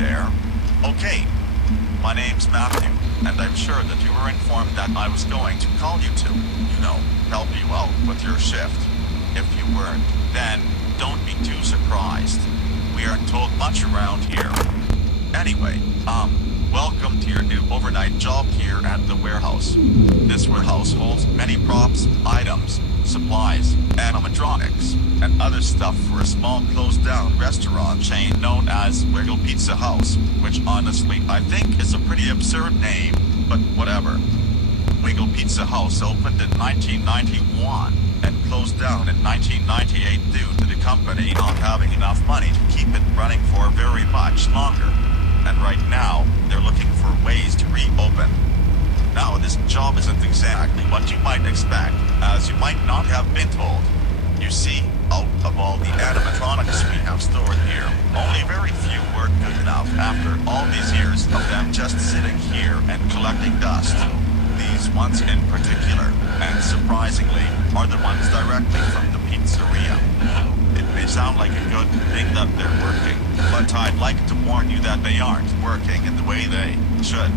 there. Okay, my name's Matthew, and I'm sure that you were informed that I was going to call you to, help you out with your shift. If you weren't, then don't be too surprised. We aren't told much around here. Anyway, welcome to your new overnight job here at the warehouse. This warehouse holds many props, items, supplies, animatronics, and other stuff for a small closed-down restaurant chain known as Wiggle Pizza House, which honestly I think is a pretty absurd name, but whatever. Wiggle Pizza House opened in 1991 and closed down in 1998 due to the company not having enough money to keep it running for very much longer. And right now, they're looking for ways to reopen. Now, this job isn't exactly what you might expect, as you might not have been told. You see, out of all the animatronics we have stored here, only very few work good enough after all these years of them just sitting here and collecting dust. These ones in particular, and surprisingly, are the ones directly from the pizzeria. It may sound like a good thing that they're working, but I'd like to warn you that they aren't working in the way they should.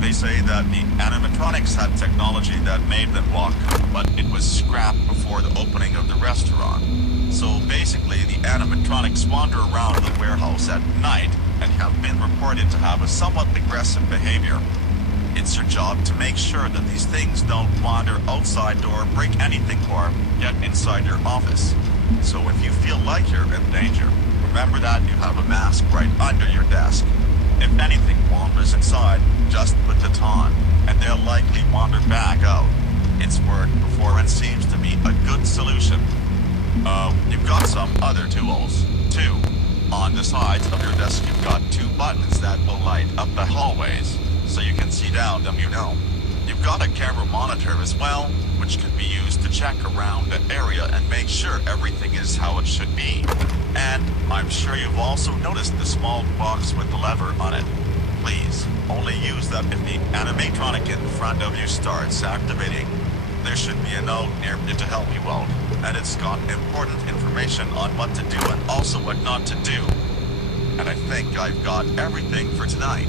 They say that the animatronics had technology that made them walk, but it was scrapped before the opening of the restaurant. So basically, the animatronics wander around the warehouse at night and have been reported to have a somewhat aggressive behavior. It's your job to make sure that these things don't wander outside or break anything or get inside your office. So if you feel like you're in danger, remember that you have a mask right under your desk. If anything wanders inside, just put it on, and they'll likely wander back out. It's worked before and seems to be a good solution. You've got some other tools, too. On the sides of your desk, you've got two buttons that will light up the hallways, so you can see down them, You've got a camera monitor as well, which can be used to check around the area and make sure everything is how it should be. And I'm sure you've also noticed the small box with the lever on it. Please, only use that if the animatronic in front of you starts activating. There should be a note near it to help you out, and it's got important information on what to do and also what not to do. And I think I've got everything for tonight.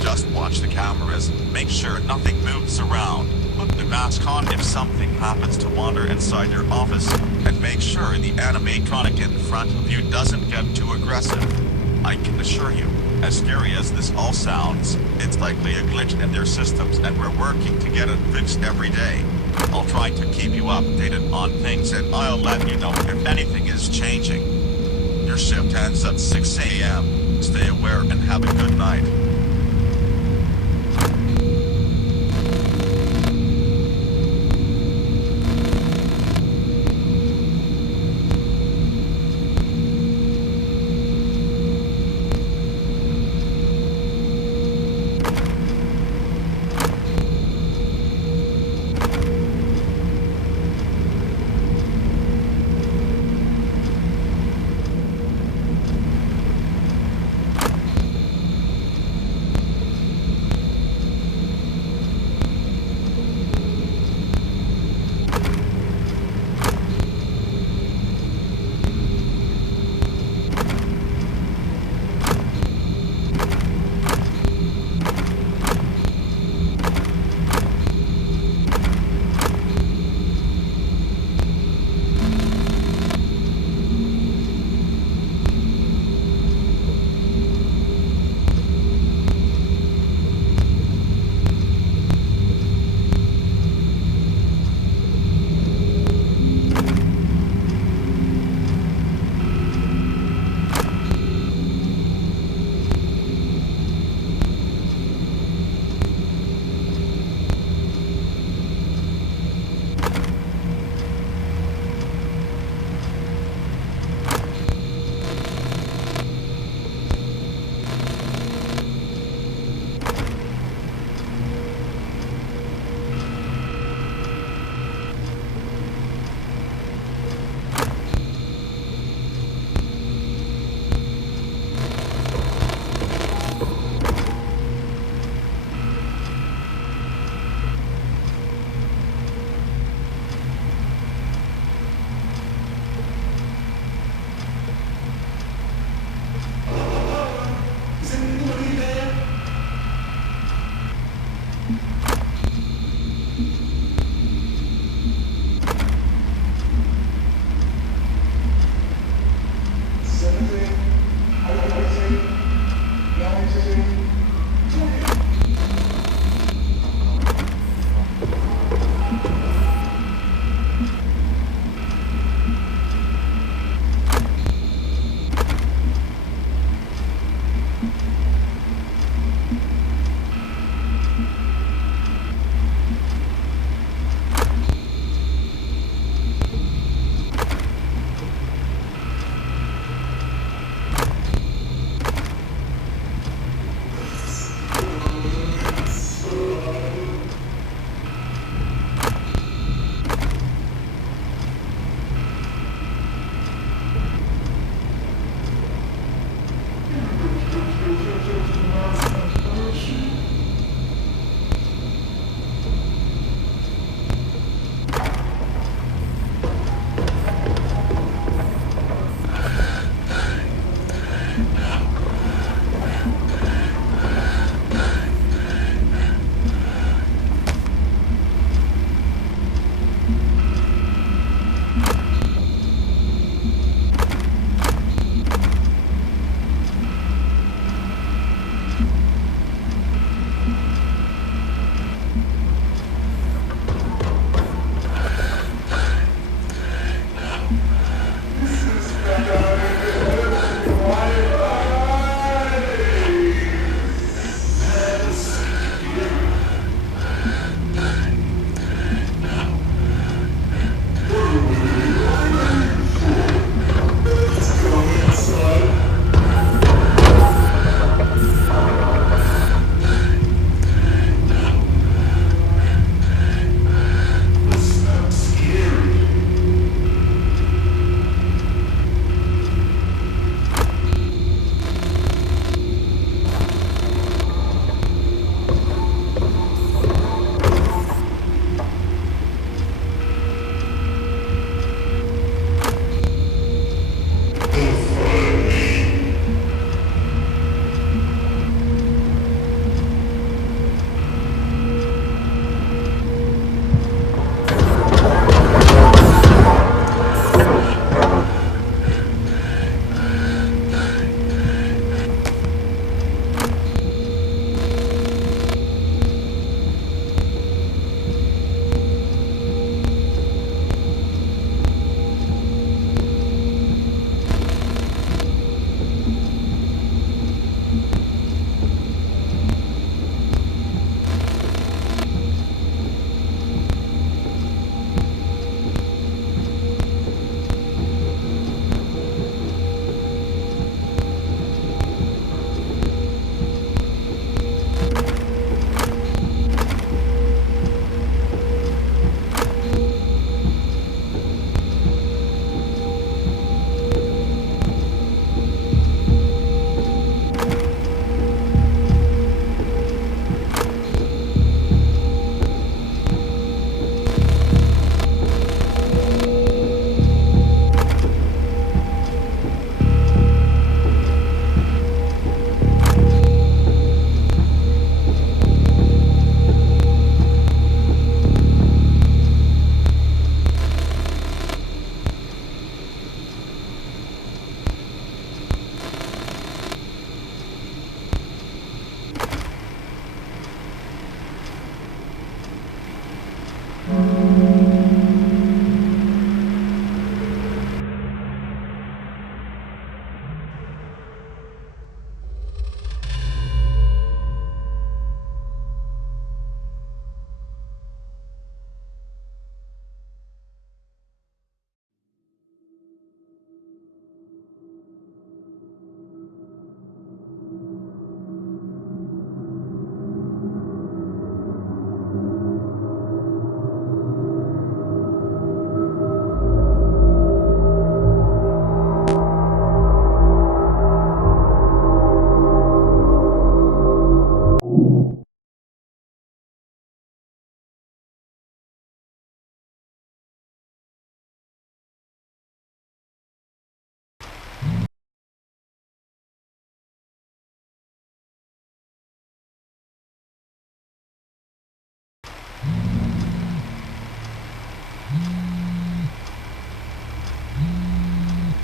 Just watch the cameras, make sure nothing moves around, put the mask on if something happens to wander inside your office, and make sure the animatronic in front of you doesn't get too aggressive. I can assure you, as scary as this all sounds, it's likely a glitch in their systems and we're working to get it fixed every day. I'll try to keep you updated on things and I'll let you know if anything is changing. Your shift ends at 6 a.m. Stay aware and have a good night.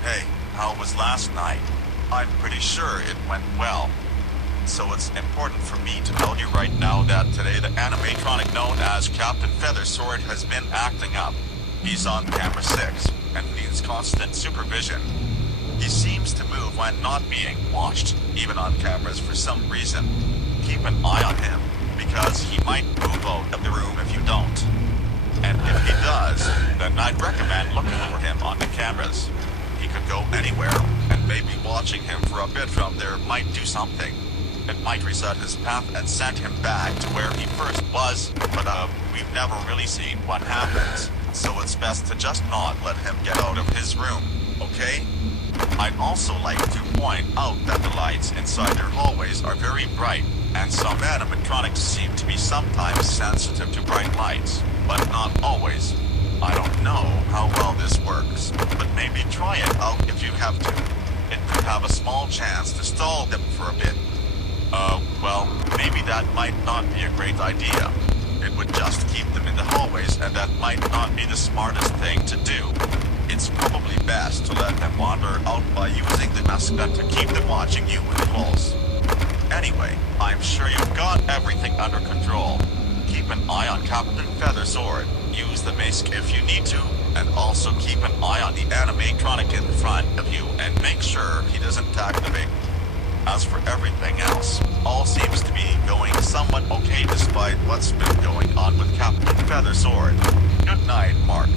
Hey, how was last night? I'm pretty sure it went well. So it's important for me to tell you right now that today the animatronic known as Captain Feathersword has been acting up. He's on camera 6 and needs constant supervision. He seems to move when not being watched, even on cameras for some reason. Keep an eye on him, because he might move out of the room if you don't. And if he does, then I'd recommend looking for him on the cameras. He could go anywhere, and maybe watching him for a bit from there might do something. It might reset his path and send him back to where he first was, but we've never really seen what happens. So it's best to just not let him get out of his room, okay? I'd also like to point out that the lights inside their hallways are very bright, and some animatronics seem to be sometimes sensitive to bright lights, but not always. I don't know how well this works, but maybe try it out if you have to. It could have a small chance to stall them for a bit. Well, maybe that might not be a great idea. It would just keep them in the hallways, and that might not be the smartest thing to do. It's probably best to let them wander out by using the mascot to keep them watching you in the halls. Anyway, I'm sure you've got everything under control. Keep an eye on Captain Feathersword. Use the mask if you need to, and also keep an eye on the animatronic in front of you and make sure he doesn't activate. As for everything else, all seems to be going somewhat okay despite what's been going on with Captain Feathersword. Good night, Mark.